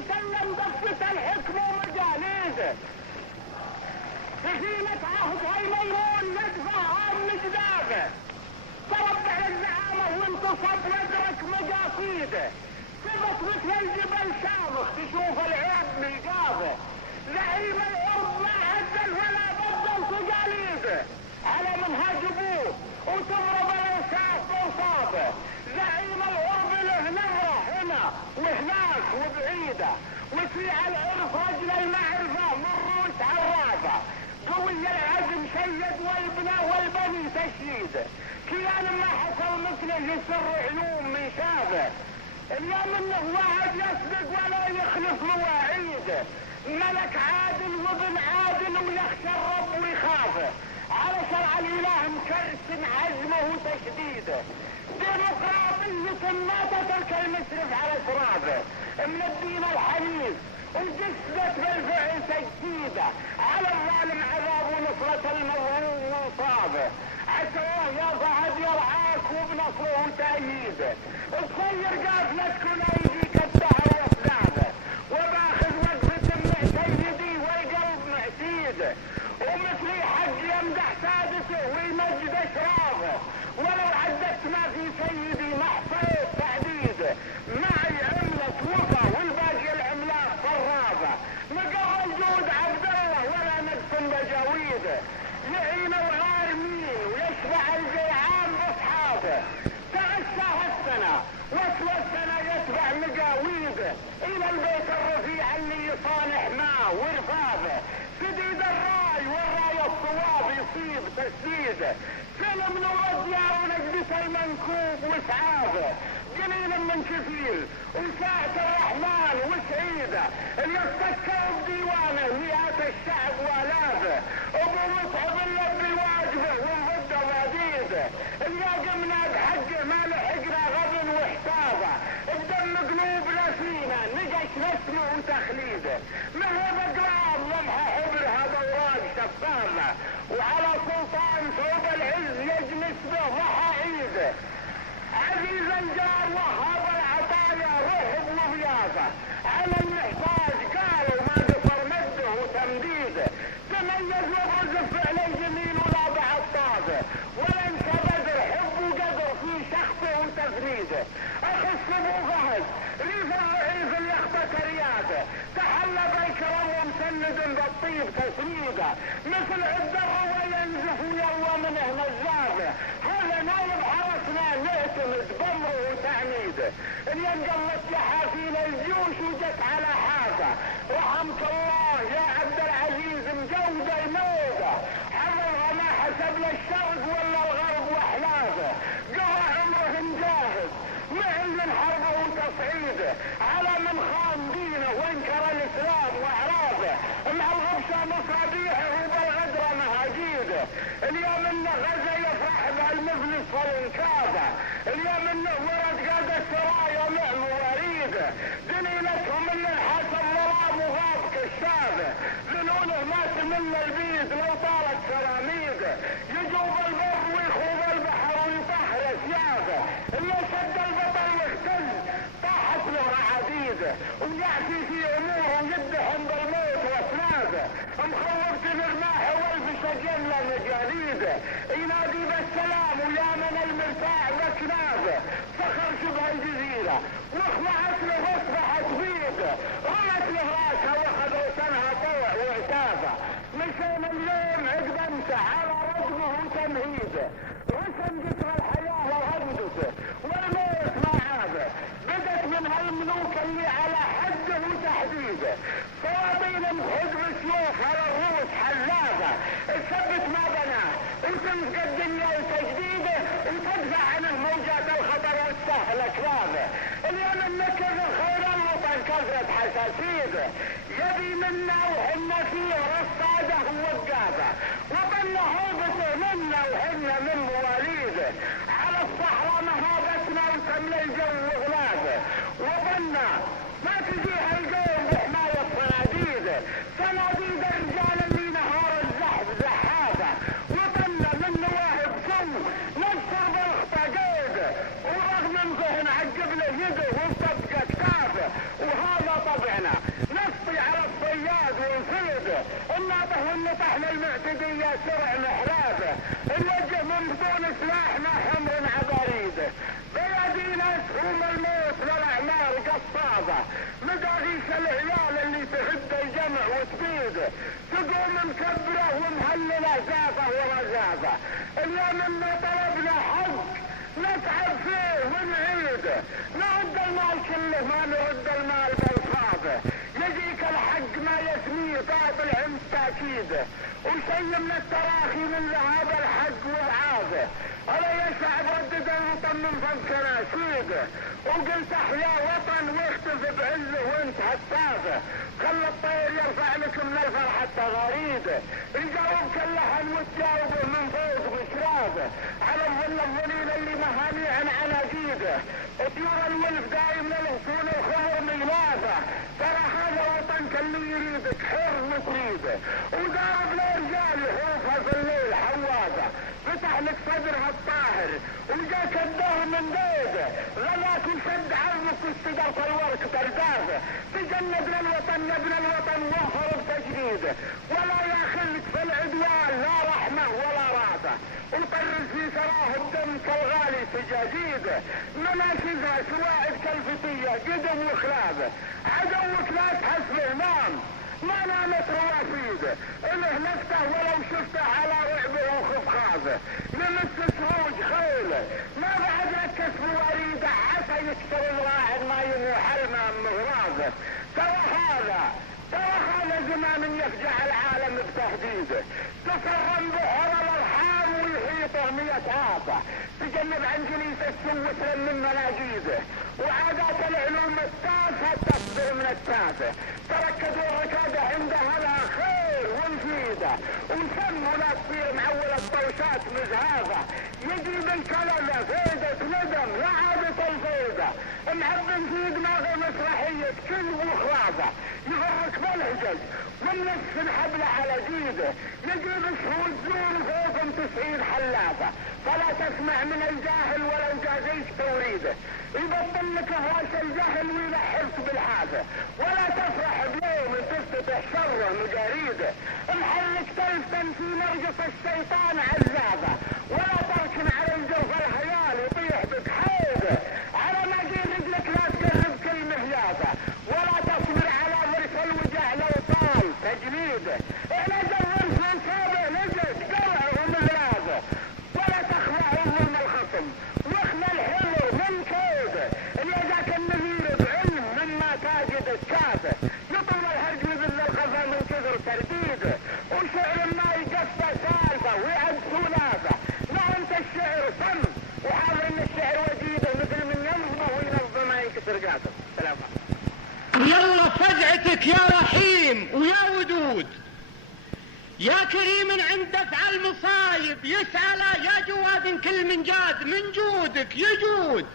وسلم ضفة الحكم ومجاليده. سفينة عهد هالميمون ندفع عام مجدابه، تربع الزعامة وانتصب وادرك مقاصيده. ثبت مثل الجبل شامخ تشوف العيب ملقابه. زعيم الارض ما عدل ولا بدل تقاليده، على منهاج ابوه وتضرب الانساف بوصابه. زعيم الارض له نمره هنا وهناك وبعيده، وفي العرف رجل المعرفه من روس عرافه. قوي العزم شيد والبنى والبني تشييده، كيان ما حصل مثله يسر عيون من شافه. اليوم انه واحد يصدق ولا يخلف مواعيده، ملك عادل وابن عادل ويخشى الرب ويخافه. على شرع الاله مكرسم عزمه وتشديده، ديمقراطية ما تترك المشرف على ترابه. من الدين الحنيف وجسدت بالفعل تجديده، على الظالم عذاب ونصرة المظلوم وانصافه. عساه يا فهد يرعاك وبنصره وتأييده، تصير قافلتك ولا يجيك الدهر واسنانه. وباخذ وقفة مع سيدي والقلب معتيده، ومثلي حق يمدح سادته ويمجد اشرافه. ولو عدت ما في سيدي ما حصيت تعديده، معي عملة وفا والباقي العملاق صرافه. مقر الجود عبد الله ولا ندفن بجاويده، يعين الغارمين ويشبع الجيعان باصحابه. تغشاه السنة وصل السنة يتبع مقاويده، الى البيت الرفيع اللي يصالح معه ورفافه. سديد الراي والراي الصواب يصيب تسديده، سلم نور الديار ونجدة المنكوب وسعافه. قليل من كفيل وساعة الرحمن وسعيده، اللي استكوا بديوانه مئات الشعب والافه. ابو مصعب اللي واجبه والضد واديده، اللي قمنا بحقه ما لحقنا غبن واحتاضه. بدم قلوبنا فينا نقش نسمه وتخليده، ما هي بقرام لمحه حبرها بوراق شفافه. وعلى سلطان ثوب العز يجلس به ضحى عيده، عزيز الجار وهاب العطايا رحب وضيافه. على المحتاج قالوا ما قصر مده وتمديده، تميز وبرز فعل الجميل ولا بعد طافه. ولا انسى بدر حب وقدر في شخصه وتفريده. اخص ابو فهد ريف الرئيس اللي يخطك رياده، تحلى بالكرم ومسند بالطيب تسريده. مثل الدر وينزف ويلا من هنا الزافه، هذا نايب حرسنا نعتمد بمره وتعميده. اللي انقلت لحافين الجيوش وجت على حافه، رحمك الله يا عبد العزيز مجوده الموده. حفظها ما حسب للشرق ولا الغرب واحلافه، قضى عمره مجاهد معلن حربه وتصعيده، على من خان دينه وانكر الاسلام واعرافه. مع الغبشه مصابيحه وبالغدره مهاجيده، اليوم انه غزا يفرح بالمفلس والانكافه. اليوم انه ورد قاد السرايا مع مواريده، دليلتهم ان الحسن ظلام وغاب كشافه. ذنونه ما تمل البيد لو طالت سلاميده، يجوب البر ويخوض البحر ويطهر اسيافه. اللي شد البطل واختل طاحت له عديده، ويعفي في اموره يدهم بالموت واسناده. مخوفت الرماح والفش جل مجاليده، ينادي بالسلام ويا من المرتاع بكنافه. فخر شبه الجزيره واخضعت له اصبحت بيده، رمت له راسها واخذوا سنها طوع وعتافه. مشينا اليوم عقب امسح على رجمه وتمهيده، رسم جسر الحياه وهندسه والموت ما عابه. بدت من هالملوك اللي على حده وتحديده، صوابين بحجم سيوف على الروس حلافه. الثبت ما بناه وتنفق الدنيا وتجديده، وتدفع عنه موجات الخطر والسهل اكلافه. اليوم النكر خير الوطن كثرة حساسيده، يبي منا وحنا فيه رصاده ووقافه. وطلنا هيبته منا وحنا من مواليده، على الصحراء مهابتنا وسمل الجو وغلافه. وطلنا ما تجيها القوم بحماية صناديده، صناديد الرجال اللي نهار الزحف زحافه. وطلنا من نواهب سم نبصر بالخطا قيده، ورغم من ذهن عقب له يده ومطبقه كتافه. وهذا طبعنا على المعتدية سرع محرابه، الوجه من بدون سلاح ما حمر عباريده، بيدينا اسهم الموت والاعمار قصابه، مداغيش العيال اللي تهد الجمع وتبيده، تقوم مكبره ومهلله زافه ورزافه. اليوم إنا طلبنا حق نتعب فيه ونعيده، نرد المال كله ما نرد المال بالفاضه، يجيك الحق ما يسميه قابل عند تاكيده، وشي من التراخي من ذهاب الحق وعاده. الا يا شعب ردد الوطن من فوق كراسيده، وقلت احيا وطن واختف بعزه وانت هتافه، خلى الطير يرفع لك من الفرحه تغاريده، يجاوبك اللحن وتجاوبه من فوق بشرابه، على الظل الظليل اللي مهانيع عن عناقيده، طيور الولف دايم للغصون الخمر ميلاده، ترى هذا وطنك اللي يريدك حر وتريده، ودارب لرجال يحوفها في الليل حواده، فتح لك صدرها الطاهر وجاك الدهر من بيده، غلاك وشد عظمك واستقرت الورك تردافه، تجند للوطن يا ابن الوطن واهرب تجديده، ولا ياخلك في العدوان لا رحمه ولا راده، وطرز في سراه الدم كالغالي سجاجيده، مناشزها سواعد كالفتيه قدم وخلافه، عدوك لا تحسبه ما نامت روافيده، اله نفته ولو شفته على رعبه وخفخافه، لمس سروج خيله ما بعد ركز بوريده، عسى يكسر الواحد ما ينوح الماء مغراضه. ترى هذا زمان يفجع العالم بتهديده، تصرم بحر الارحام ويحيطه 100 آفة، تجنب عن جليس السوة من مناجيده، وعادات العلوم التافهة تصدر من التافه، تركدوا الركادة عندها لا خير ونفيده، وسموا لا تصير معول الطوشات مزهافة، يجيب الكلمة فيدة ندم لا عادة الفيدة، معبن في دماغه مسرحية كل وخرافة، يغرك بالهجج والنفس الحبل على جيده، يجيب شهود زور فوقهم 90 حلافة، فلا تسمع من الجاهل ولو جازيك توريده، يبطل لك هواش الجهل ويلحفك بالحافة، ولا تفرح بيوم تفتتح شره مجاريده، محرك تلفتن في نرجس الشيطان عزافة، ولا تركن على الجوف الخيال يطيح بك حيده، على ما جي رجلك لا تقرب كل مهيافة، ولا تصبر على ضرس الوجع لو طال تجليده، انا جرب في صابع نجد قرع ومغلافه، ولا تخضع ظلم الخصم واخلى الحمر من كيده، اللي ذاك النذير بعلم مما تاجد الكافه، يطول الهرج مثل الخفا من كثر ترديده، وشعر ما يقفى سالفه ويعد سلافه، لا انت الشعر صم وحاضر ان الشعر وجيده مثل من ينظمه وينظم ما ينكسر قاسم. سلام يلا فزعتك يا رحيم ويا ودود، يا كريم عند دفع المصايب يسأل يا جواد كل من جاد من جودك يجود،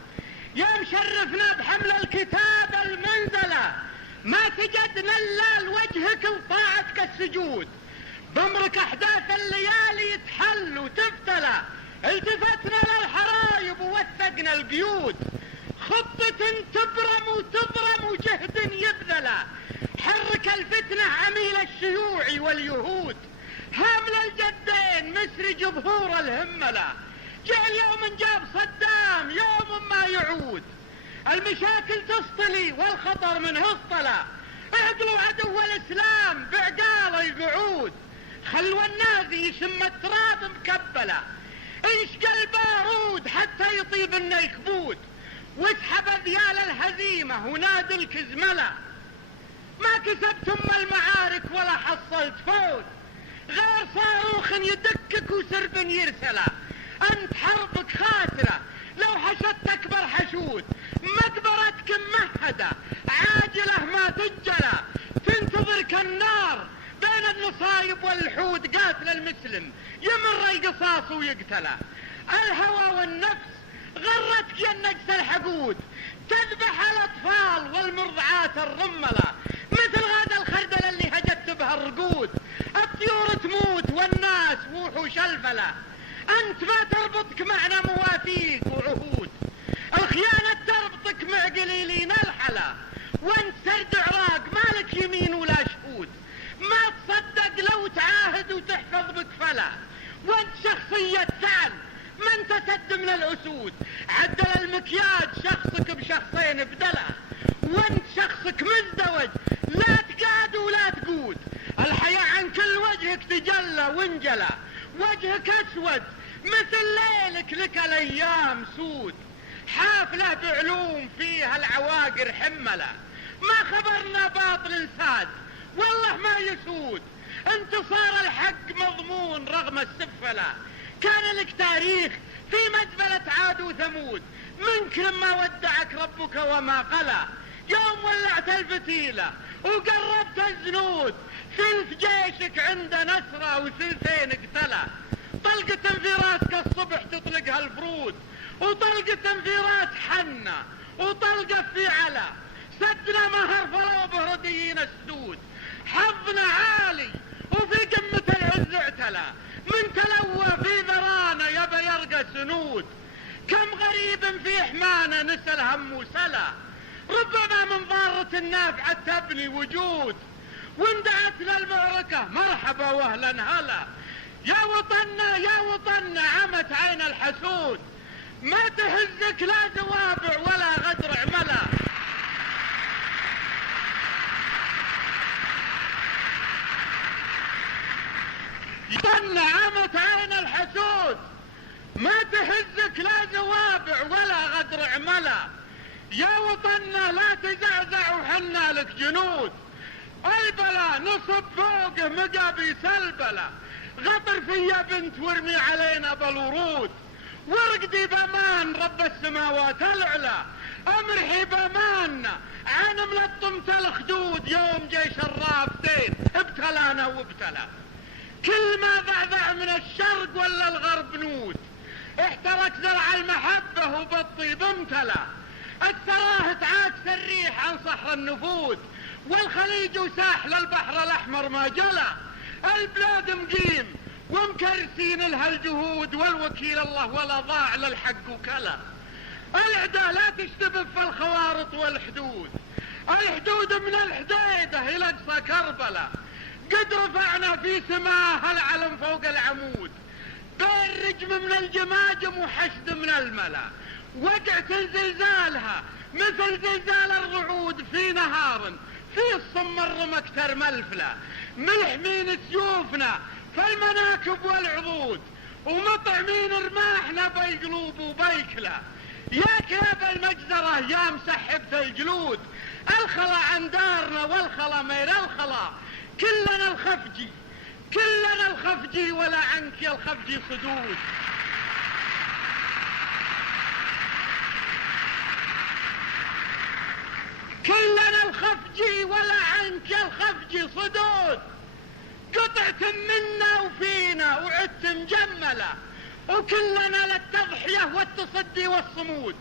يا مشرفنا بحمل الكتاب المنزلة ما تجدنا الا لوجهك لطاعتك السجود، بامرك احداث الليالي يتحل وتفتلى، التفتنا للحرايب ووثقنا القيود، خطة تبرم وتبرم وجهد يبذله، حرك الفتنة عميل الشيوع واليهود، هامل الجدين مسرج ظهور الهملة، جاء اليوم جاب صدام يوم ما يعود، المشاكل تسطلي والخطر منه اصطلى، اعقلوا عدو الاسلام بعقاله يقعود، خلوا النازي يشم التراب مكبله، انشق البارود حتى يطيب انه يكبود، واسحب اذيال الهزيمة ونادي الكزملة، ما كسبتم المعارك ولا حصلت فوز، غير صاروخ يدكك وسرب يرسله، انت حربك خاسرة لو حشدت اكبر حشود، مقبرتك ممهدة عاجلة ما تجلى، تنتظرك النار بين النصايب والحود، قاتل المسلم يمر القصاص ويقتله، الهوى والنفس غرتك يا النجس الحقود، تذبح الاطفال والمرضعات الرملة، مثل غدا الخردل اللي هجت بها الرقود، الطيور تموت والناس وحوش الفلا، انت ما تربطك معنا مواثيق وعهود، الخيانة تربطك مع قليلين الحلا، وانت سرد عراق مالك يمين ولا شهود، ما تصدق لو تعاهد وتحت وانجلى، وجهك اسود مثل ليلك لك الايام سود، حافلة بعلوم فيها العواقر حملة، ما خبرنا باطل ساد والله ما يسود، انتصار الحق مضمون رغم السفلة، كان لك تاريخ في مزبلة عاد وثمود، منك لما ودعك ربك وما قلى، يوم ولعت الفتيلة وقربت الزنود، ثلث جيشك عند نسرة وثلثين اقتلى، طلقة في راسك الصبح تطلقها الفرود، وطلقة في راس حنة، وطلقة في علا، سدنا مهر فلو بهرديين السود، حظنا عالي وفي قمة العز اعتلى، من تلوى في ذرانا يبا يرقى سنود، كم غريب في حمانا نسى الهم وسلا، ربما من ضارة النافعة تبني وجود، واندعتنا المعركة مرحبا واهلا هلا، يا وطننا يا وطننا عمت عين الحسود، ما تهزك لا زوابع ولا غدر عملا. وطننا عمت عين الحسود، ما تهزك لا زوابع ولا غدر عملا، يا وطننا لا تزعزع وحنا لك جنود، البلا نصب فوقه مقابيس البلا، غطر فيا بنت وارمي علينا بالورود، وارقدي بامان رب السماوات العلى، امرحي باماننا عن ملطمة الخدود، يوم جيش الرافدين ابتلانا وابتلى، كل ما ضعضع من الشرق ولا الغرب نود، احترق زرع المحبة وبالطيب امتلى، التراه تعاكس الريح عن صحر النفود، والخليج وساحل البحر الاحمر ما جلى، البلاد مقيم ومكرسين لها الجهود، والوكيل الله ولا ضاع للحق وكلا، الاعداء لا تشتبك في الخوارط والحدود، الحدود من الحديدة الى اقصى كربلة، قد رفعنا في سماها العلم فوق العمود، بين رجم من الجماجم وحشد من الملا، وقعت زلزالها مثل زلزال الرعود، في نهار في الصم الرمك ترملفلة، ملحمين سيوفنا في المناكب والعضود، ومطعمين رماحنا بالقلوب وبيكلة، يا كلاب المجزرة يا مسحبة الجلود، الخلا عن دارنا والخلا مير الخلا، كلنا الخفجي كلنا الخفجي ولا عنك يا الخفجي صدود. كلنا الخفجي ولا عنك يا الخفجي صدود، قطعت منا وفينا وعدت مجملة، وكلنا للتضحية والتصدي والصمود،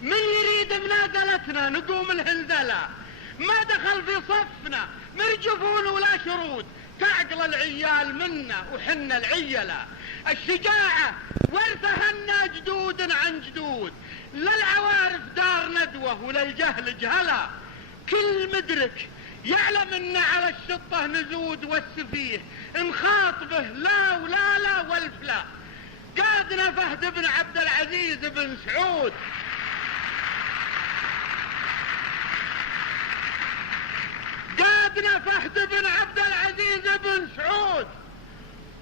من يريد منازلتنا نقوم الهنزلة، ما دخل في صفنا مرجفون ولا شرود، تعقل العيال منا وحنا العيلة، الشجاعة ورثها جدود عن جدود، للعوارف دار ندوة وللجهل جهلة، كل مدرك يعلم ان على الشطة نزود، والسفيه نخاطبه لا ولا لا والفلا، قادنا فهد بن عبد العزيز بن سعود، قادنا فهد بن عبد العزيز بن سعود،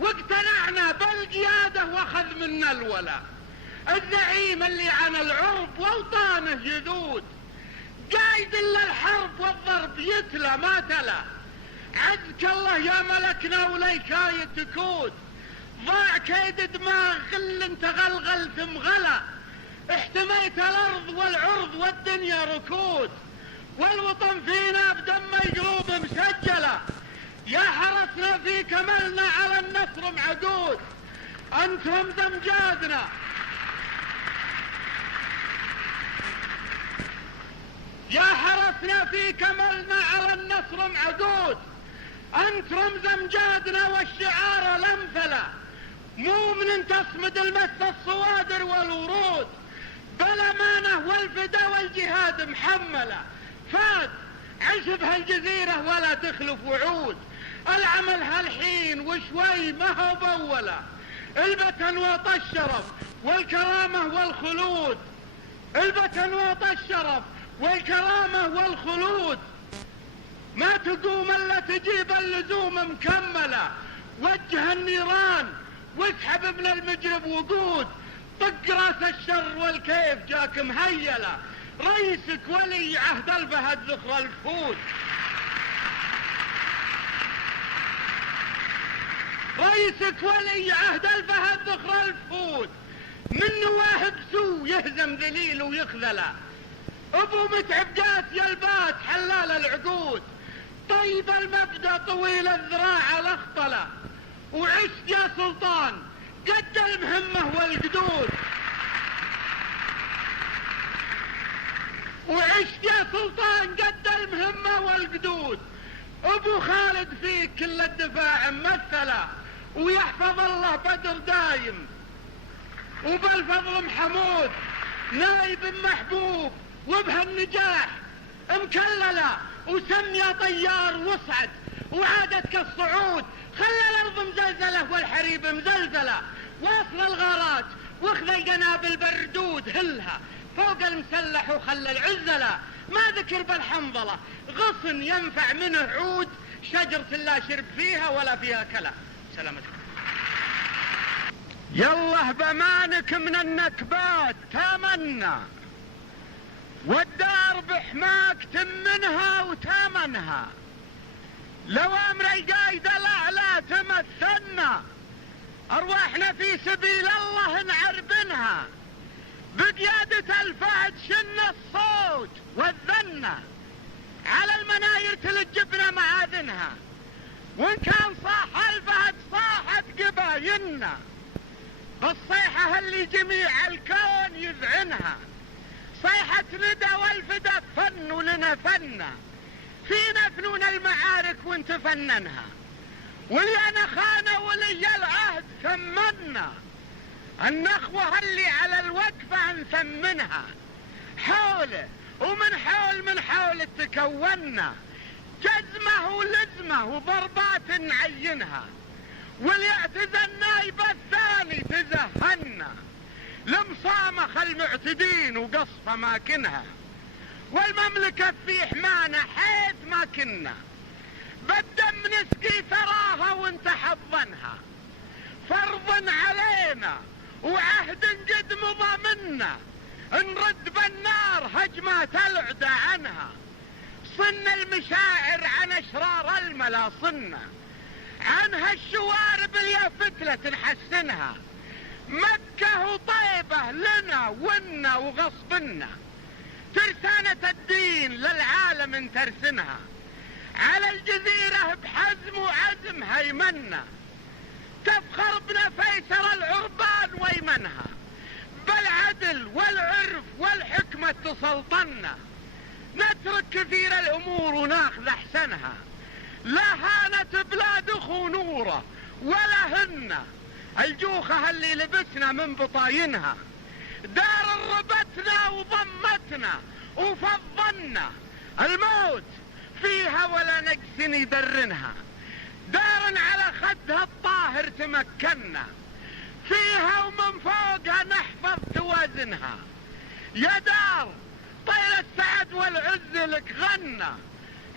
واقتنعنا بالقيادة واخذ منا الولا، الزعيم اللي عن العرب واوطانه يذود، قايد الا الحرب والضرب يتلى ما تلا، عزك الله يا ملكنا وليكاية تكود، ضاع كيد دماغ غل تغلغل تمغلى، احتميت الارض والعرض والدنيا ركود، والوطن فينا بدم القلوب مسجلة، يا حرسنا في كملنا على النصر معدود، انتم زمجادنا يا حرسنا في كملنا على النصر معدود، انت رمز امجادنا والشعار الامثلة، مو من تصمد المس الصوادر والورود، بالامانة والفدا والجهاد محملة، فات عشبها الجزيرة ولا تخلف وعود، العمل هالحين وشوي ما هو بولا، البتن وط الشرف والكرامة والخلود، البتن وط الشرف والكرامة والخلود، ما تقوم الا تجيب اللزوم مكملة، وجه النيران واسحب من المجرب وقود، طق راس الشر والكيف جاك مهيلة، رئيسك ولي عهد الفهد ذخر الفهود، رئيسك ولي عهد الفهد ذخر الفهود، من نواهب سو يهزم ذليل ويخذله، ابو متعب جاس يلباس حلال العقود، طيب المبدأ طويل الذراع الاخطله، وعشت يا سلطان قد المهمة والقدود، وعشت يا سلطان قد المهمة والقدود، ابو خالد فيك كل الدفاع ممثله، ويحفظ الله بدر دايم وبالفضل محمود، نايب محبوب وبهالنجاح مكلله، وسمي طيار وصعد وعادت كالصعود، خلى الارض مزلزله والحريب مزلزله، واصل الغارات واخذ القنابل بالردود هلها فوق المسلح وخلى العزله، ما ذكر بالحنظله غصن ينفع منه عود، شجرة لا شرب فيها ولا فيها كلا. سلامتك. يالله بمانك من النكبات تمنى، والدار بحماك تمنها وتمنها، لو امر القايد الاعلى تمثلنا، ارواحنا في سبيل الله نعربنها، بقيادة الفهد شن الصوت والذنة، على المناير تلجبنا معاذنها، وان كان صاح الفهد صاحت قبايلنا، بالصيحة اللي جميع الكون يذعنها، صيحة ندى والفدا فن ولنا فنا، فينا فنون المعارك ونتفننها، ولينا خانة ولي العهد ثمنا، النخوة اللي على الوقفة نثمنها، حوله ومن حول تكوننا، جزمه ولزمه وضربات نعينها، وليعتزى النايب الثاني تزهنا، لمصامخ المعتدين وقصف اماكنها، والمملكة في حمانا حيث ما كنا، بالدم نسقي ثراها وانت حظنها، فرض علينا وعهد قد مضى منا، نرد بالنار هجمات العدا عنها، صن المشاعر عن اشرار الملا صنا، عنها الشوارب اللي فتلة نحسنها، مكة وطيبة لنا ونا وغصبنا، ترسانة الدين للعالم ترسنها، على الجزيرة بحزم وعزم هيمنا، تفخر بنفيسر العربان ويمنها، بالعدل والعرف والحكمة تسلطنا، نترك كثير الامور وناخذ احسنها، لا هانت بلاد اخو نوره ولا هن الجوخة اللي لبسنا من بطاينها، دار ربتنا وضمتنا وفضلنا، الموت فيها ولا نقص يدرنها، دار على خدها الطاهر تمكنا، فيها ومن فوقها نحفظ توازنها، يا دار طير السعد والعز لك غنى،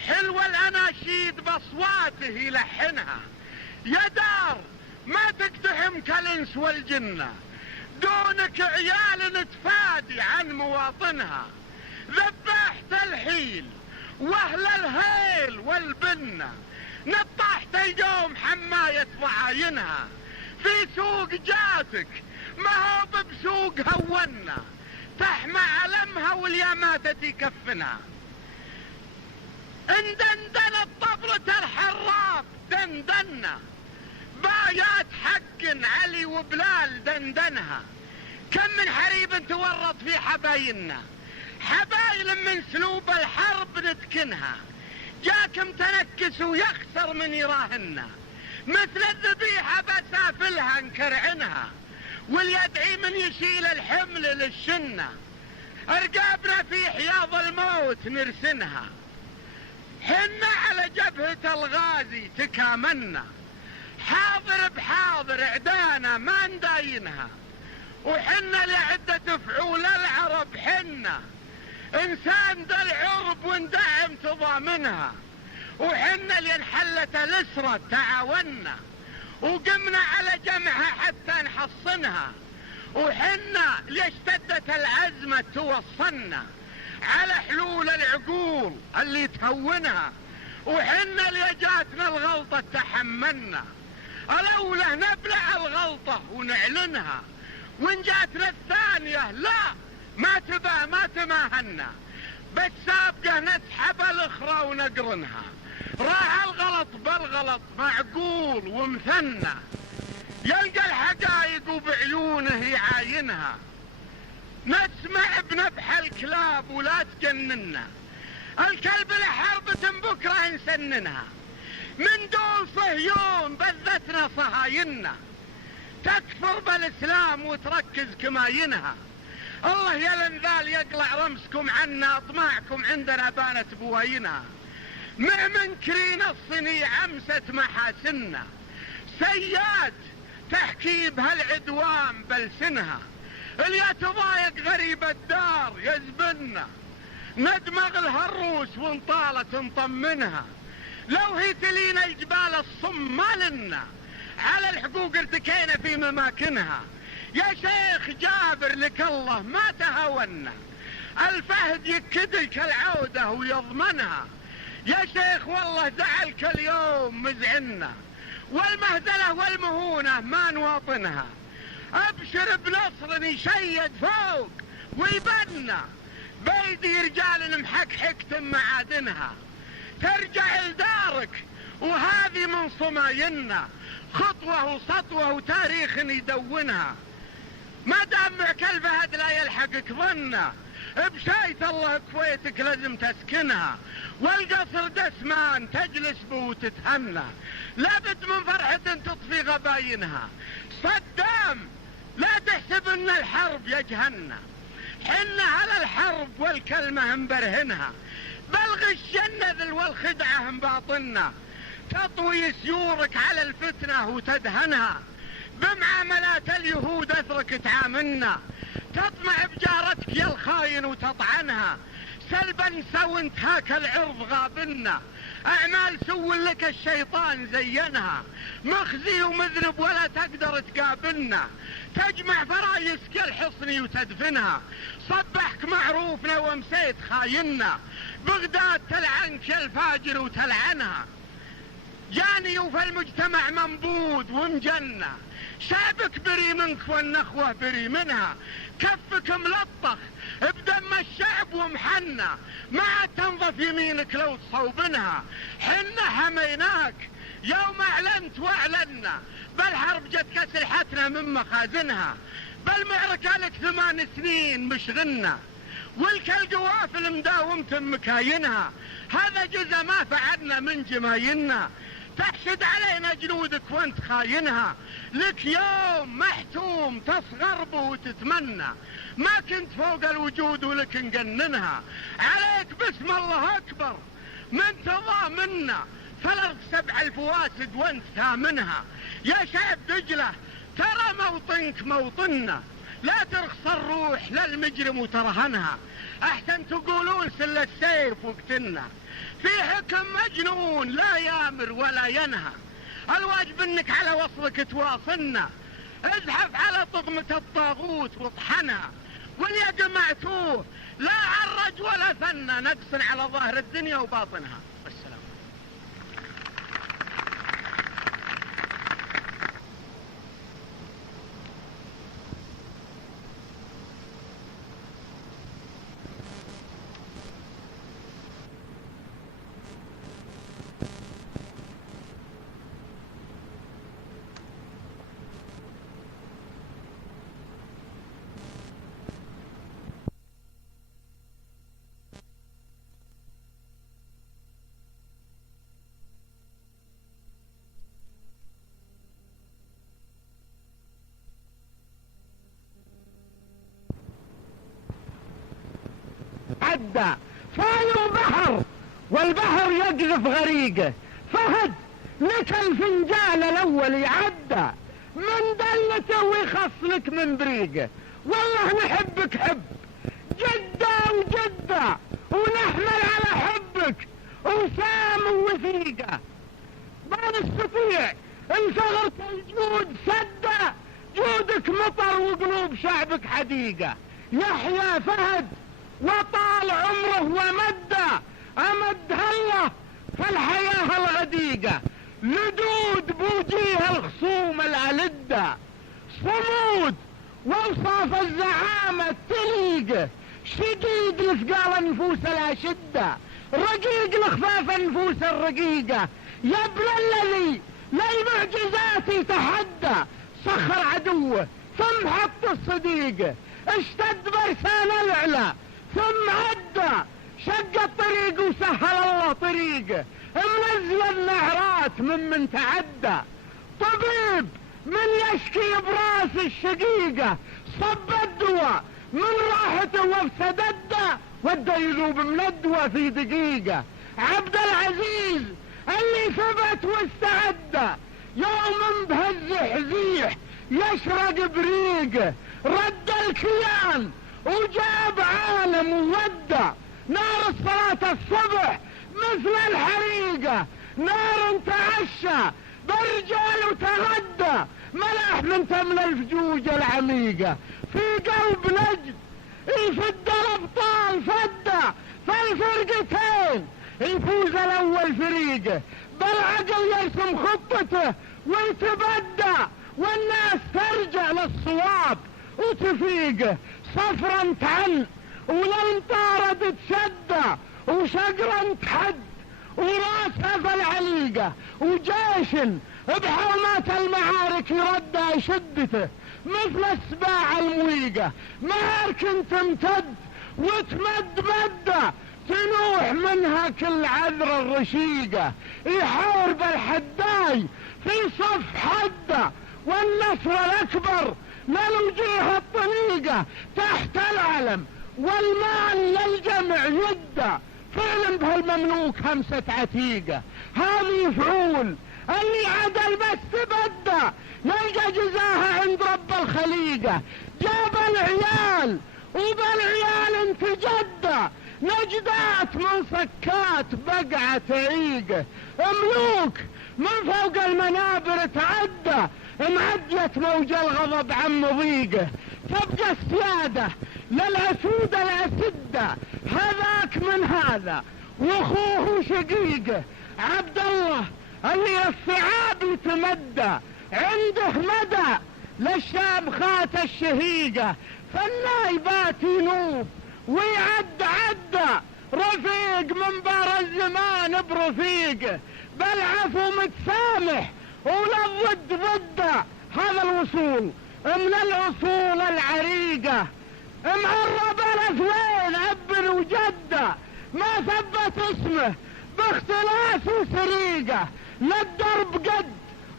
حلو الاناشيد باصواته يلحنها، يا دار ما تقتحم كالانس والجنة، دونك عيال نتفادي عن مواطنها، ذبحت الحيل واهل الهيل والبنة، نطحت اليوم حماية ضعاينها، في سوق جاتك ما هو بسوق هونا، تحمى علمها واليامات تكفنها، اندندن الطبلة الحراب دندنا، بايات حق علي وبلال دندنها، كم من حريب تورط في حبايلنا، حبايل من سلوب الحرب نتكنها، جاكم تنكس ويخسر من يراهنا، مثل الذبيحة بسافلها نكرعنها، واليدعي من يشيل الحمل للشنة، ارقابنا في حياض الموت نرسنها، حنا على جبهة الغازي تكاملنا، حاضر بحاضر اعدانا ما نداينها، وحنا لعدة فعول العرب حنا، انسان دا العرب وندعم تضامنها، وحنا اللي انحلت الاسرة تعاوننا، وقمنا على جمعها حتى نحصنها، وحنا لاشتدت الأزمة توصلنا على حلول العقول اللي تهونها، وحنا اللي جاتنا الغلطة تحملنا، الأولى نبلع الغلطة ونعلنها، وإن جاتنا الثانية لا ما تماهنا، بالسابقة نسحب الأخرى ونقرنها، راح الغلط بالغلط معقول ومثنى، يلقى الحقايق وبعيونه يعاينها، نسمع بنبح الكلاب ولا تجننا، الكلب لحربة بكرة نسننها، من دول صهيون بذتنا صهايننا، تكفر بالإسلام وتركز كماينها، الله يا الانذال يقلع رمسكم عنا، اطماعكم عندنا بانت بواينها، مع منكرين الصنيع امست محاسننا، سياد تحكي بهالعدوان بلسنها، اللي تضايق غريب الدار يزبننا، ندمغ الهروس وانطالت نطمنها، لو هي تلينا الجبال الصم ما لنا، على الحقوق ارتكينا في مماكنها، يا شيخ جابر لك الله ما تهاونا، الفهد يكدك العودة ويضمنها، يا شيخ والله زعلك اليوم مزعنا، والمهزلة والمهونة ما نواطنها، ابشر بنصر يشيد فوق ويبنى، بيدي رجال محكحكت معادنها، ترجع لدارك وهذه من صمايلنا، خطوة وسطوة وتاريخ يدونها، ما دام معك الفهد لا يلحقك ظنه، بشايت الله كويتك لازم تسكنها، والقصر دسمان تجلس به وتتهنى، لابد من فرحة تطفي غباينها، صدام لا تحسب ان الحرب يجهنا، حنا على الحرب والكلمة مبرهنها، بالغش النذل والخدعة مباطننا، تطوي سيورك على الفتنة وتدهنها، بمعاملات اليهود اثرك تعاملنا، تطمع بجارتك يا الخاين وتطعنها، سلبا سو انتهاك العرض غابنا، اعمال سو لك الشيطان زينها، مخزي ومذنب ولا تقدر تقابلنا، تجمع فرايسك الحصني وتدفنها، صبحك معروفنا ومسيت خايننا، بغداد تلعنك يا الفاجر وتلعنها، جاني وفي المجتمع منبوذ ومجنة، شعبك بري منك والنخوة بري منها، كفك ملطخ بدم الشعب ومحنة، ما عاد تنظف يمينك لو تصوبنها، حنا حميناك يوم اعلنت واعلنا، بالحرب جت كسلحتنا من مخازنها، بالمعركة لك 8 سنين مشغلنا، والكل قوافل مداومت مكاينها، هذا جزء ما فعلنا من جمايلنا، تحشد علينا جنودك وانت خاينها، لك يوم محتوم تصغر به وتتمنى، ما كنت فوق الوجود ولك نجننها، عليك باسم الله اكبر من تضامنا، فالارض 7 الفواسد وانت ثامنها، يا شعب دجلة ترى موطنك موطننا، لا ترخص الروح للمجرم وترهنها، احسن تقولون سل السيف وقتلنا، في حكم مجنون لا يامر ولا ينهى، الواجب انك على وصلك تواصلنا، ازحف على طغمة الطاغوت واطحنها، واللي جمعتوه لا عرج ولا ثنى، نقص على ظاهر الدنيا وباطنها. والسلام. عدى صاير بحر والبحر يقذف غريقه، فهد لك الفنجان الاول يعدى، من دلته ويخصلك من بريقه، والله نحبك حب جدة وجدة، ونحمل على حبك وسام ووثيقة، ما نستطيع انثغرت الجود سدة، جودك مطر وقلوب شعبك حديقة. يحيى فهد وطال عمره ومدى، أمدها الله فالحياة الغديقة. لدود بوجيه الخصوم الألدة، صمود ووصاف الزعامة تليقه. شديد لثقال نفوس الأشدة، رقيق لخفاف النفوس الرقيقة. يا ابن الذي للمعجزات يتحدى، سخر عدوه ثم حط الصديق. اشتد برسان العلا ثم عدى، شق الطريق وسهل الله طريقه. منزل النعرات من تعدى، طبيب من يشكي براس الشقيقة. صب الدواء من راحته وفسدده، ودى يذوب من الدواء في دقيقة. عبد العزيز اللي ثبت واستعد، يوم بهالزحزيح يشرق بريقه. رد الكيان وجاب عالم وودى، نار الصلاة الصبح مثل الحريقة. نار تعشى برجال وتغدى، ملاح من تمن الفجوج العميقة. في قلب نجد يفد الابطال فدى، فالفرقتين يفوز الاول فريقه. بالعقل يرسم خطته ويتبدى، والناس ترجع للصواب وتفيقه. صفرا تعن وللمطارد تشدى، وشقرا تحد وراسها في العليقة. وجيش بحومات المعارك يردى شدته مثل السباع المويقة. معارك تمتد وتمد مدة، تنوح منها كل عذر الرشيقة. يحارب الحداي في صف حده، والنصر الأكبر للوجيه الطليقة. تحت العلم والمال للجمع يدى، فعلا بهالمملوك همسة عتيقة. هذه فعول اللي عدل بس تبدى، يلقى جزاها عند رب الخليقة. جاب العيال وبالعيال انتجدى، نجدات من صكات بقعة عيقه. ملوك من فوق المنابر تعدى، معدية موج الغضب عن مضيقه. تبقى السيادة للأسود الأسدة، هذاك من هذا واخوه شقيقه. عبد الله اللي الصعاب يتمدى، عنده مدى للشام خات الشهيقة. فالنايبات ينوب ويعد عدى، رفيق من بار الزمان برفيقه. بالعفو متسامح وللضد ضده، هذا الوصول من الأصول العريقة. معرب الاثنين اب وجده، ما ثبت اسمه باختلاس وسريقه. للدرب قد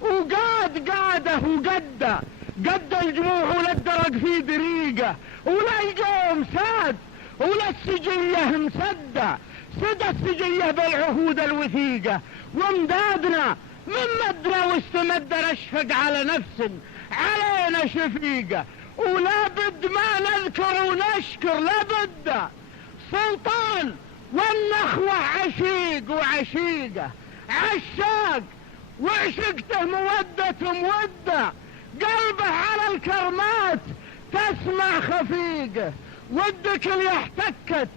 وقاد قاده وقده، قد الجموع وللدرق في دريقه. ولا القوم ساد ولا السجية مسدة، سد السجية بالعهود الوثيقة. وامدادنا من مدنا واستمد نشفق على نفس علينا شفيقة. ولا بد ما نذكر ونشكر لابد سلطان والنخوة عشيق وعشيقة. عشاق وعشقته مودة مودة، قلبه على الكرمات تسمع خفيقه. ودك اللي احتكت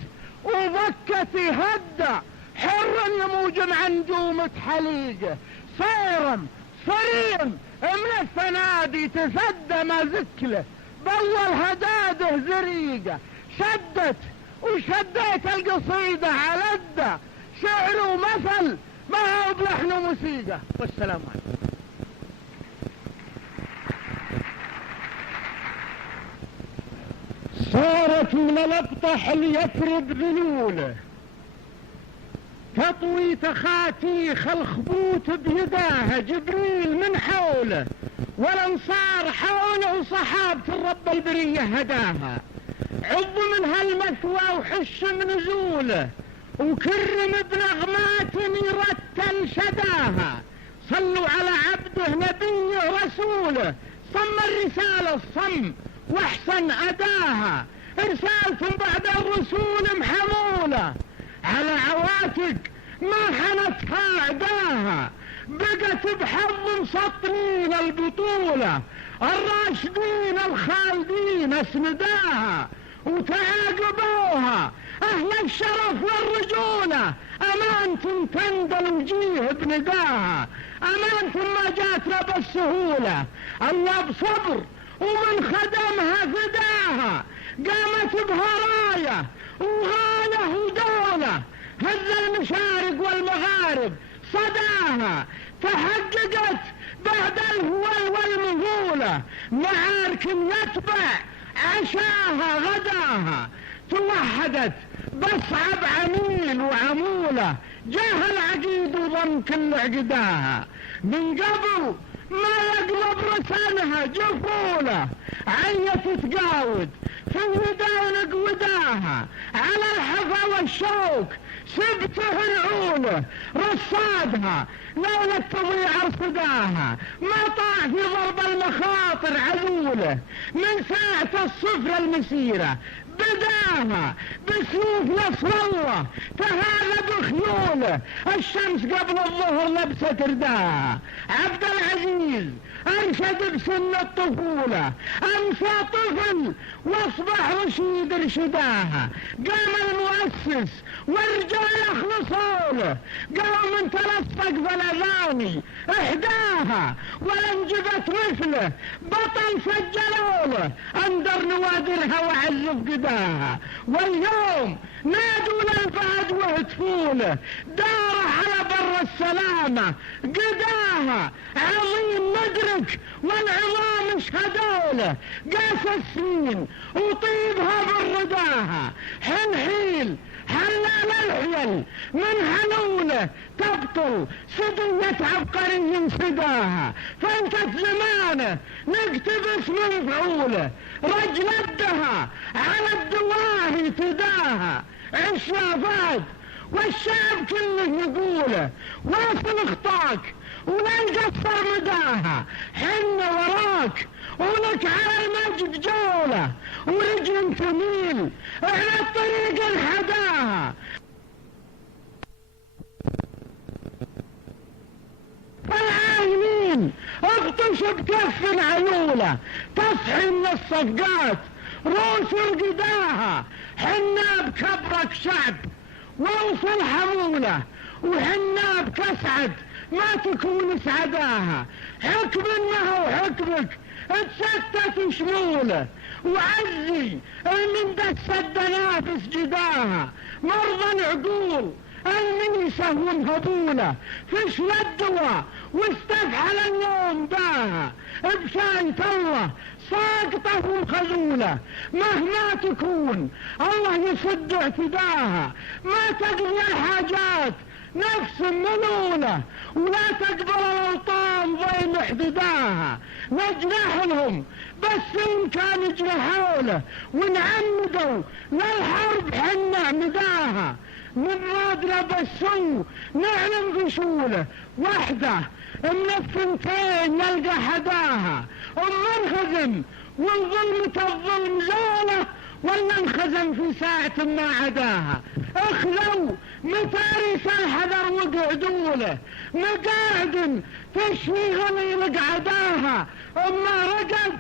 وضكت يهدى، حر يموج عن نجومة حليقه. صيرم صريم من الفنادي تسدى ما زكله، بول هداده زريقه. شدت وشديت القصيدة على الدى، شعر ومثل ما هو بلحن وموسيقى. والسلام عليكم. صارت من الابطح ليفرض ذلوله، تطوي تخاتيخ الخبوت بيداها. جبريل من حوله والانصار حوله، وصحابة الرب البرية هداها. عض من هالمثوى وحش من نزوله، وكرم بنغمات يرتل شداها. صلوا على عبده نبيه رسوله، صم الرسالة الصم واحسن اداها. رسالة بعد الرسول محمولة، على عواتق ما حنتها عداها. بقت بحظ مسطرين البطولة، الراشدين الخالدين اسنداها وتعاقبوها أهل الشرف والرجولة، أمانة تندل وجيه بنداها، أمانة ما جاتنا بالسهولة الله بصبر ومن خدمها فداها، قامت بها راية وغاية ودولة، هز المشارق والمغارب صداها، تحققت بعد الهوى والمهولة، معارك يتبع عشاها غداها، توحدت بصعب عميل وعمولة، جاه العقيد وضم كل عقداها، من قبل ما يقلب رسالها جفولة، عيت تقاود في ودانق وداها، على الحفا والشوك سبته العولة، رصادها لولا تضيع رصداها، ما طاع في ضرب المخاطر عذوله، من ساعة الصفر المسيرة بداها، بسيوف نصر الله تهالب خيوله، الشمس قبل الظهر لبست رداها، عبد العزيز أرشد بسن الطفولة، أمسى طفل واصبح رشيد رشداها، قام المؤسس والرجال اخلصوا له، قام تلصق بالاغاني احداها، ولنجبت مثله بطل سجلوا له، اندر نوادرها وعزف قداها، واليوم نادوا للفهد وهتفوا له، داره على بر السلامة قداها، عظيم مدرك والعظام اشهدوا له، قاس السنين وطيبها بالرداها، حنحيل حلال الحيل من حلوله تبطل سدية عبقري سداها، فانتت زمانه نقتبس من فعوله، رجلدها على الدواهي تداها، عشنا فاد والشعب كله يقوله، واصل اخطاك ولا نقصر مداها، حنا وراك ولك على المجد جولة، ورجل تميل على الطريق الحداها، فالعايمين اغطش بكف عيوله، تصحي من الصفقات روس قداها، حنا بكبرك شعب ووصل حموله، وحنا بكسعد ما تكون سعداها، حكم ما هو حكمك اتستت شموله، وعزي من دست نافس جداها، مرضى العقول الميسة ومهبولة، فش الدواء واستفحل اليوم داها، بشاية الله ساقطة ومخذولة، مهما تكون الله يصد اعتداها، ما تقضي الحاجات نفس ملولة، ولا تقبل الأوطان ضي محدداها، نجنح لهم بس إن كان يجنحوا له، ونعمدوا للحرب حنا مداها، من رادنا بالسو نعلم غشوله، وحده من الثنتين نلقى حداها، انخزم والظلمة الظلم زوله، ولا انخزم في ساعة ما عداها، اخذوا متاريس الحذر وقعدوله، مقاعد تشفي غليل قعداها، اما رقد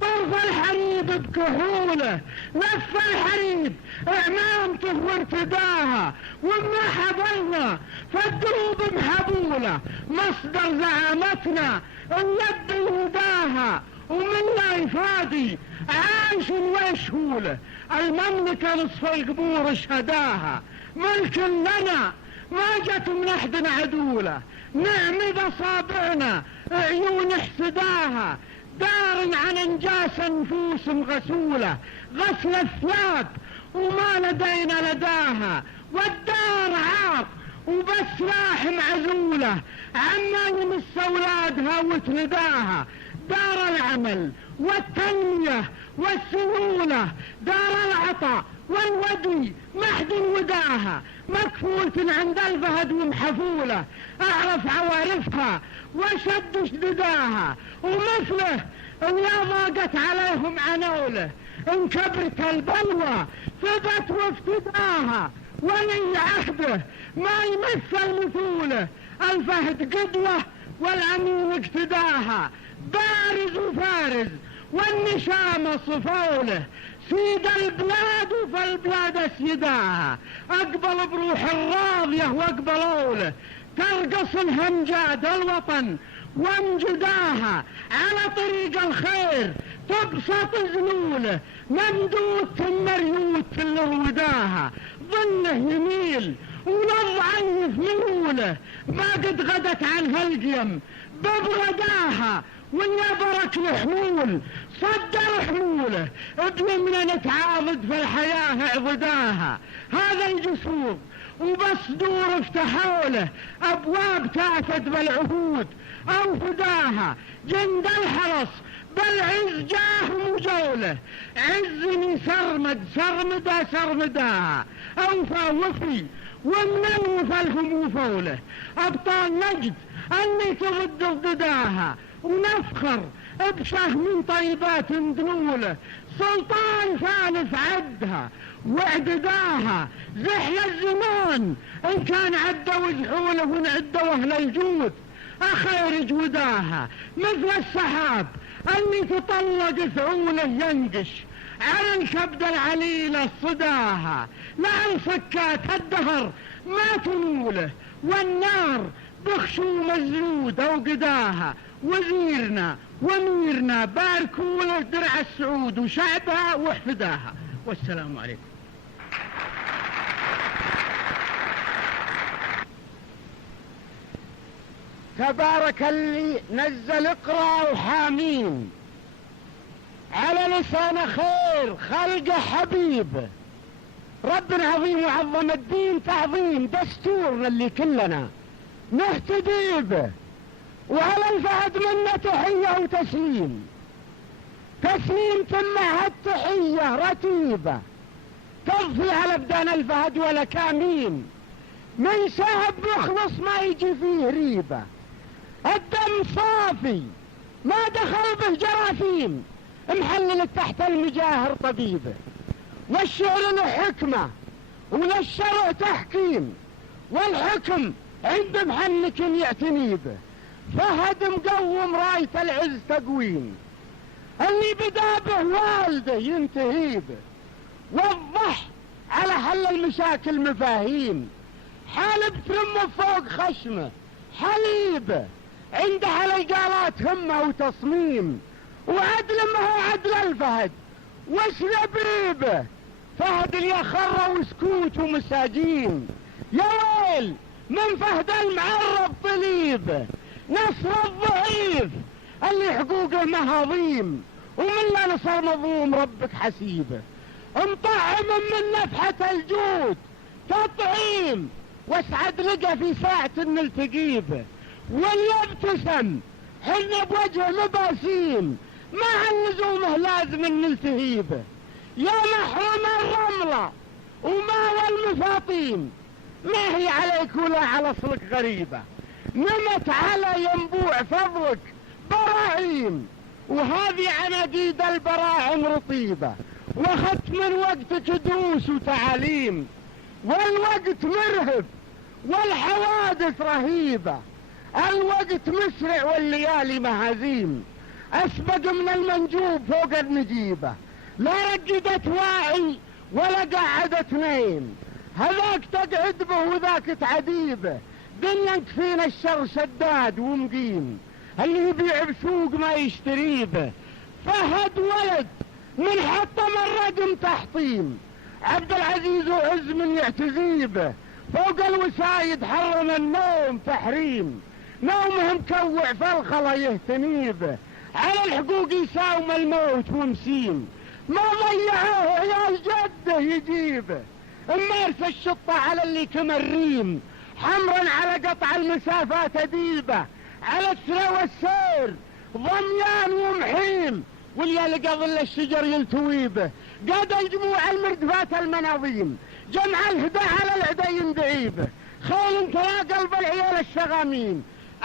طرف الحريب بكحوله، لف الحريب اعمامته وارتداها، وما حضرنا فالدروب محبوله، مصدر زعامتنا اليد يهداها، ومن لا يفادي عايش ويشهوله، المملكة نصف القبور شهداها، ملك لنا ما جت من احد عدوله، نعمد اصابعنا عيون احسداها، دار عن انجاس نفوس غسوله، غسل الثياب وما لدينا لداها، والدار عار وبس لاحم عزوله، عما يمس اولادها وتنداها، دار العمل والتنمية والسهولة، دار العطاء والودي محد وداها، مكفولة عند الفهد ومحفولة، اعرف عوارفها وشد شدداها، ومثله يا ضاقت عليهم عنوله، ان كبرت البلوى ثبت وافتداها، ولي عهده ما يمثل مثوله، الفهد قدوة والأمين اقتداها، بارز وفارز والنشامة صفوله، سيد البلاد فالبلاد اسيداها، اقبل بروح الراضية واقبلوا له، ترقص الهمجاد الوطن وامجداها، على طريق الخير تبسط زلوله، ممدود مريوت لروداها، ظنه يميل ونضعنه في ميوله، ما قد غدت عنها القيم ببغداها، والنبرك الحمول صدر حموله، بيمنا نتعاضد في الحياة عضداها، هذا الجسور وبس دور افتحوا له، ابواب تاتت بالعهود او فداها، جند الحرس بالعز جاه مجوله، عزني سرمداها، اوفى وفي ومن الوفى الهم فوله، ابطال نجد اني تضد ضداها، ونفخر بشهم طيبات دنوله، سلطان ثالث عدها واعدداها، زحل الزمان ان كان عدوا زحوله ونعدوا اهل الجود، اخير جوداها مثل السحاب اني تطلق ثعوله ينقش، على الكبد العليلة صداها، لعن سكات الدهر ما تنوله، والنار بخشوم الزود اوقداها، وزيرنا واميرنا باركوا له درع السعود وشعبها واحفداها، والسلام عليكم. تبارك اللي نزل اقرأ وحامين على لسان خير خلق حبيب، ربنا عظيم وعظم الدين تعظيم، دستورنا اللي كلنا نهتدي به، وعلى الفهد منا تحية وتسليم، تسليم تمها التحية رتيبة، تضفي على بدان الفهد ولا كامين، من شهب مخلص ما يجي فيه ريبة، الدم صافي ما دخل به جراثيم، محلل تحت المجاهر طبيبه، والشعر له حكمة وللشرع تحكيم، والحكم عند محنك يعتني به، فهد مقوم راية العز تقويم، اللي بدا به والده ينتهي به، وضح على حل المشاكل مفاهيم، حالب ترمه فوق خشمه حليبه، عنده على القالات همه وتصميم، وعدل ما هو عدل الفهد وش لبيبه، فهد اللي خر وسكوت ومساجين، يا ويل من فهد المعرب طليبه، نصر الضعيف اللي حقوقه مهاضيم، ومن لا نصر مظلوم ربك حسيبه، مطعم من نفحة الجود تطعيم، واسعد لقى في ساعة نلتقي به، واللي ابتسم حنا بوجه مباسيم، مع اللزومه لازم نلتهي به، يا محروم الرملة وما والمفاطيم، ما هي عليك ولا على صلك غريبة، نمت على ينبوع فضلك براعيم، وهذه عناديد البراعم رطيبة، واخذت من وقتك دروس وتعاليم، والوقت مرهب والحوادث رهيبة، الوقت مسرع والليالي مهازيم، اسبق من المنجوب فوق النجيبة، لا رقدت واعي ولا قعدت نايم، هذاك تقعد به وذاك تعديبه، دنيا فينا الشر شداد ومقيم، اللي يبيع بسوق ما يشتري به، فهد ولد من حطم الرقم تحطيم، عبد العزيز وعز من يعتزي به، فوق الوسايد حرم النوم تحريم، نومهم كوع فالخلا يهتني به، على الحقوق يساوم الموت ومسيم، ما ضيعوه عيال جده يجيبه، مارس الشطة على اللي كمريم، حمرا على قطع المسافات اديبه، على السرى والسير ضميان ومحيم، واللي لقى ظل الشجر يلتوي به، قاد الجموع المردفات المناظيم، جمع الهدى على العدا يندعي به، خيل ترى قلب العيال الشغامين،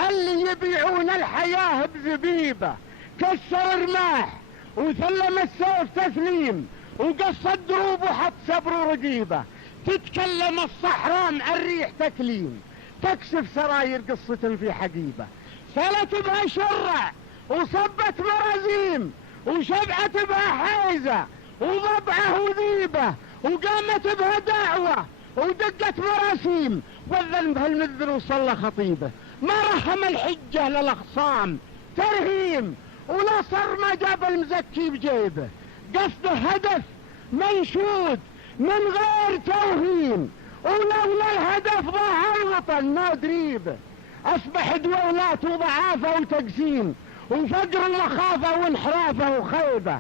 اللي يبيعون الحياة بزبيبة، كسر رماح وسلم السيف تسليم، وقص الدروب وحط صبر رقيبة، تتكلم الصحراء الريح تكليم، تكشف سراير قصة في حقيبة، سلت بها شرع وصبت مرازيم وشبعت بها حيزة وضبعه وذيبة وقامت بها دعوة ودقت مراسيم وذن بها المذر وصلى خطيبه. ما رحم الحجة للأخصام ترهيم ولا صر ما جاب المزكي بجيبه، قصده هدف منشود من غير توهيم، ولولا الهدف ضاع الوطن ما دريبه. أصبح دولات وضعافة وتقسيم وفقر ومخافة وانحرافة وخيبة.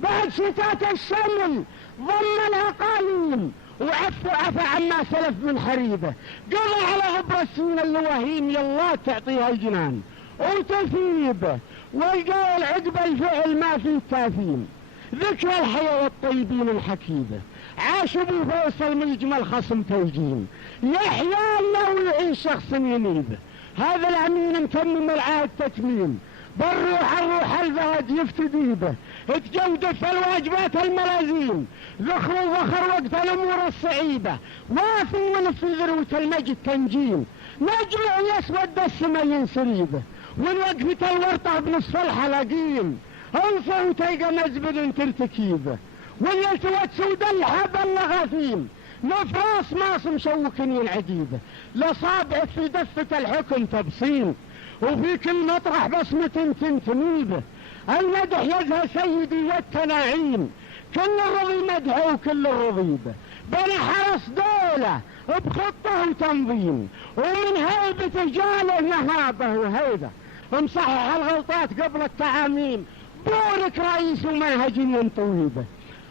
بعد شتات الشمل ضم الأقاليم وعفى عما سلف من حريبه. قضى على غبر السنين اللواهين يلا تعطيها الجنان وتثيبه، والقول عقب الفعل ما فيه تاثيم. ذكر الحياة والطيبين الحكيبة عاش ابو فيصل من جمل خصم توجين، يحيى الله ويعيش شخص ينيبه. هذا الامين متمم العهد تتميم، بالروح الفهد يفتدي به، تجودت في الواجبات الملازيم، ذخر وفخر وقت الامور الصعيبة، وافي ونفي ذروة المجد تنجيم. نجمع يسود السما ينسريبه، والوقفة الورطة بنصف الحلقين، انصر وتيقى مزبل ترتكيبه، واليلتوت سود الحب اللغاثيم، نفراس ماس مشوكن العجيبة، لصابع في دفة الحكم تبصين، وفي كل مطرح بصمة تنتنيبه. المدح يزهى سيدي والتناعيم، كل الرضي مدحه وكل الرضيبه. بنى حرس دولة بخطه وتنظيم، ومن هيبة جاله نهابه وهيبة، مصحح الغلطات قبل التعاميم، بورك رئيس ومنهج طويبه،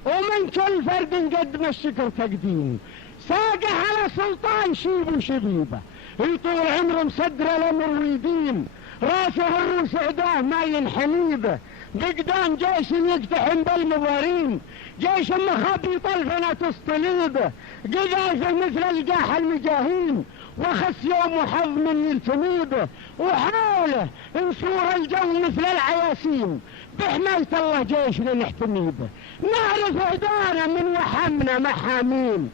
ومن كل فرد قدم الشكر تقديم. ساقه على سلطان شيب وشبيبه، يطول عمره مصدر الامر ويديم، راسه الروس عداه ما ينحنيبه، بقدام جيش يقتحم بالمضارين، جيش مخابي طلفنا تسطليبه، قذافه مثل الجاح المجاهين، وخس يوم وحظ من يلتميبه، وحاوله انصور الجو مثل العياسين، بحماية الله جيشنا نحتميبه. نعرف عدانا من وحمنا محامين،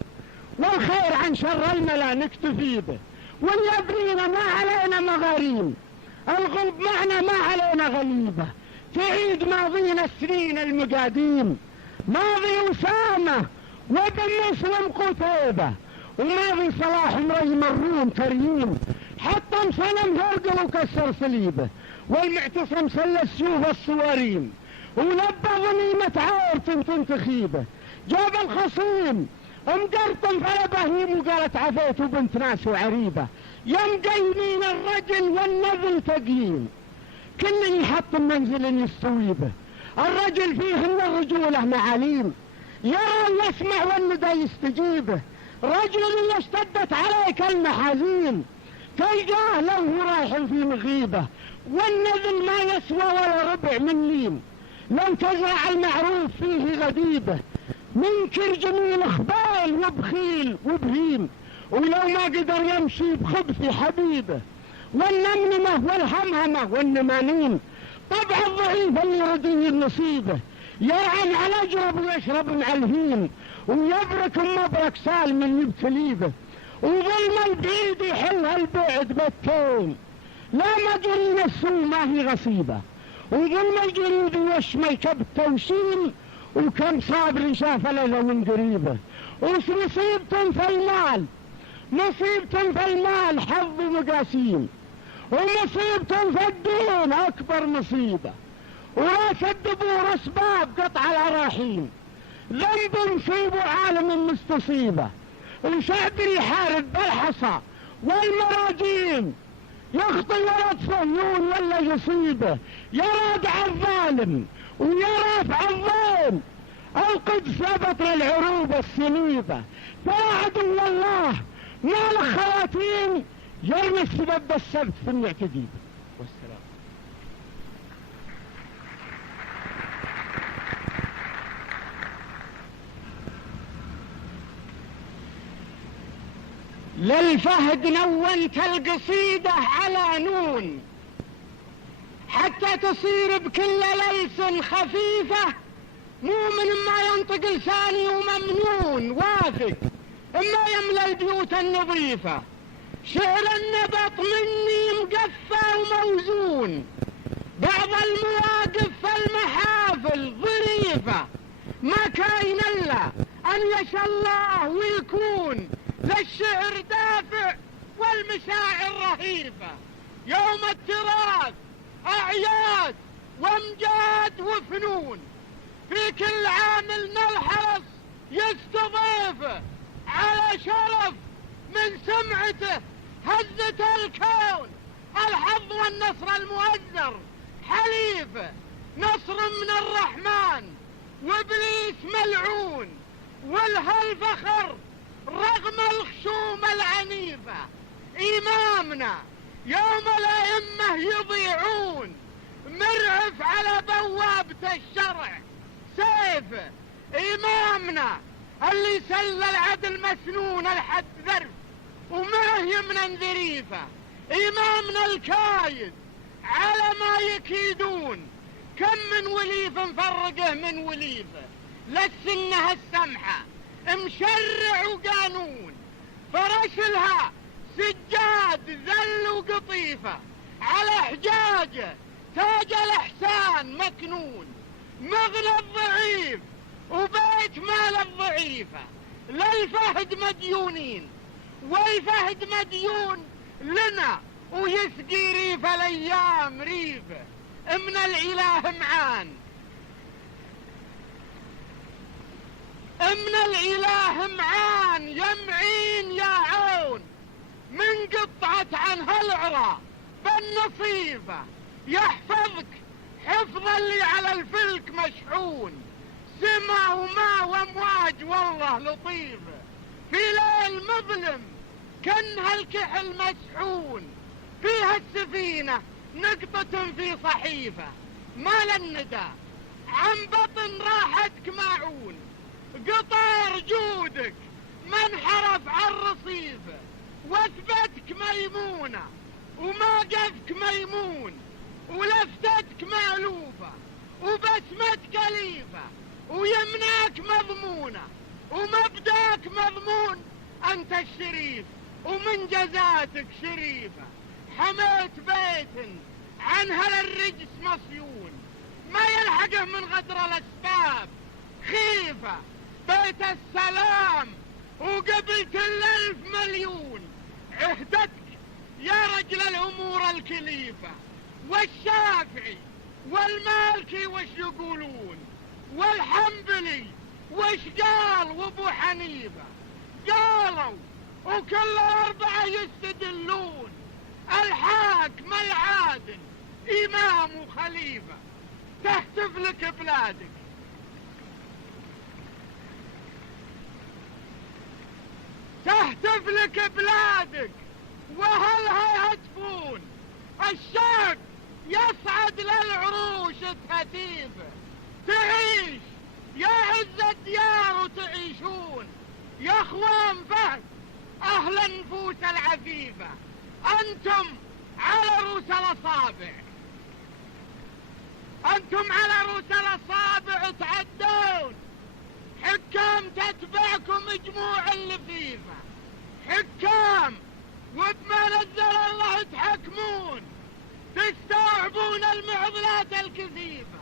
والخير عن شر الملا نكتفي به، واليبرينا ما علينا مغاريم، الغلب معنا ما علينا غليبة. تعيد ماضينا السنين المقاديم، ماضي أسامة وابن مسلم قتيبة، وماضي صلاح مريم الروم تريم، حطم صنم هرقل وكسر صليبه، والمعتصم سل السيوف الصواريم، ولبى ظنيمة عار تنتخيبه. جاب الخصيم مقرطم فلا بهيم وقالت عفيت وبنت ناس وعريبة، يمقى يمين الرجل والنذل تقييم، كل يحط منزل يستويبه. الرجل فيه من الرجولة معاليم، يرى يسمع والندى يستجيبه، رجل اشتدت عليك المحازين، تلقاه لو هو رايح في مغيبة، والنذل ما يسوى ولا ربع من ليم، لو تزرع المعروف فيه غديبه، منكر جميل خبال وبخيل وبهيم، ولو ما قدر يمشي بخبث حبيبه، والنمنمة والهمهمة والنمانين، طبع الضعيف اللي ردي نصيبه، يرعن على اجرب ويشرب مع الهين، ويبرك مبرك سال من يبتليبه، وظلم البعيد يحل البعد بالتون، لا مجرين السوء ما هي غصيبة، وظلم الجريد يشمل كالتوشيم، وكم صابر شاف لذا من قريبه. وش مصيبة في المال، مصيبة في المال حظ مقاسيم، ومصيبة في الدين أكبر مصيبة، وراس الدبور أسباب قطع الأراحيم، ذنب مصيب وعالم مستصيبة، وشعب يحارب بالحصى والمراجيم، يخطي ولد صهيون ولا يصيبه، يرادع الظالم ويرافع الظالم، القدس لبط العروبة السنيبة، فعدو الله مال خواتيم، يرمي السبب السبت في المعتدين. والسلام. للفهد نونت القصيدة على نون، حتى تصير بكل ليس خفيفة، مو من ما ينطق لساني وممنون وافق، اما يملى البيوت النظيفة. شعر النبط مني مقفى وموزون، بعض المواقف في المحافل ظريفة، ما كاين الا ان يشاء الله ويكون للشعر دافع والمشاعر رهيفة. يوم التراث اعياد وامجاد وفنون، في كل عامل الحرص يستضيفه على شرف من سمعته هزة الكون. الحظ والنصر المؤزر حليفه، نصر من الرحمن وابليس ملعون، والهالفخر رغم الخشوم العنيفة. إمامنا يوم الأئمة يضيعون، مرعف على بوابة الشرع سيفه. إمامنا اللي سل العدل مسنون الحد ذرف وما يمنا ذريفة. إمامنا الكايد على ما يكيدون، كم من وليف مفرقه من وليفه. للسنة السمحة مشرع وقانون، فرش لها سجاد ذل وقطيفة، على حجاجه تاج الإحسان مكنون. مغنى الضعيف وبيت مال الضعيفة، للفهد مديونين والفهد مديون لنا، ويسقي ريف الأيام ريفه. من الإله معان، من الإله معان يمعين يا عون، من قطعة عن هالعرى بالنصيفة. يحفظك حفظ اللي على الفلك مشحون، سما وما وامواج والله لطيفة. في ليل مظلم كانها الكحل مسحون، فيها السفينة نقطة في صحيفة. مال الندى عن بطن راحتك معون، قطار جودك منحرف عن رصيفه. وثبتك ميمونة وموقفك ميمون، ولفتتك مألوفة وبسمتك أليفة، ويمناك مضمونة ومبداك مضمون. أنت الشريف ومن جزاتك شريفة، حميت بيت عن هالرجس مصيون، ما يلحقه من غدر الأسباب خيفة. بيت السلام وقبلت 1000 مليون، عهدتك يا رجل الأمور الكليفة. والشافعي والمالكي وش يقولون، والحنبلي وش قال، وابو حنيفة قالوا، وكل 4 يستدلون. الحاكم العادل إمام وخليفة، تهتف لك بلادك، تهتف لك بلادك وهلها يهتفون. الشعب يصعد للعروش تهتيفه، تعيش يا عز الديار وتعيشون. يا اخوان فهد اهل النفوس العفيفة، انتم على رؤوس الاصابع، انتم على رؤوس الاصابع تعدون. حكام تتبعكم جموع اللفيفة، حكام وبما نزل الله تحكمون، تستوعبون المعضلات الكثيفة.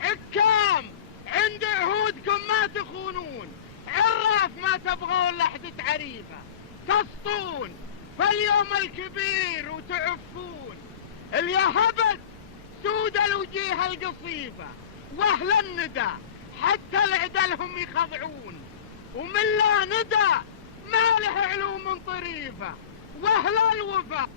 حكام عند عهودكم ما تخونون، عراف ما تبغون لحدة عريفة. تسطون فاليوم الكبير وتعفون، اليهبت سود الوجيه القصيفة. واهل الندى حتى العدلهم يخضعون، ومن لا ندى ما له علوم طريفة. واهل الوفا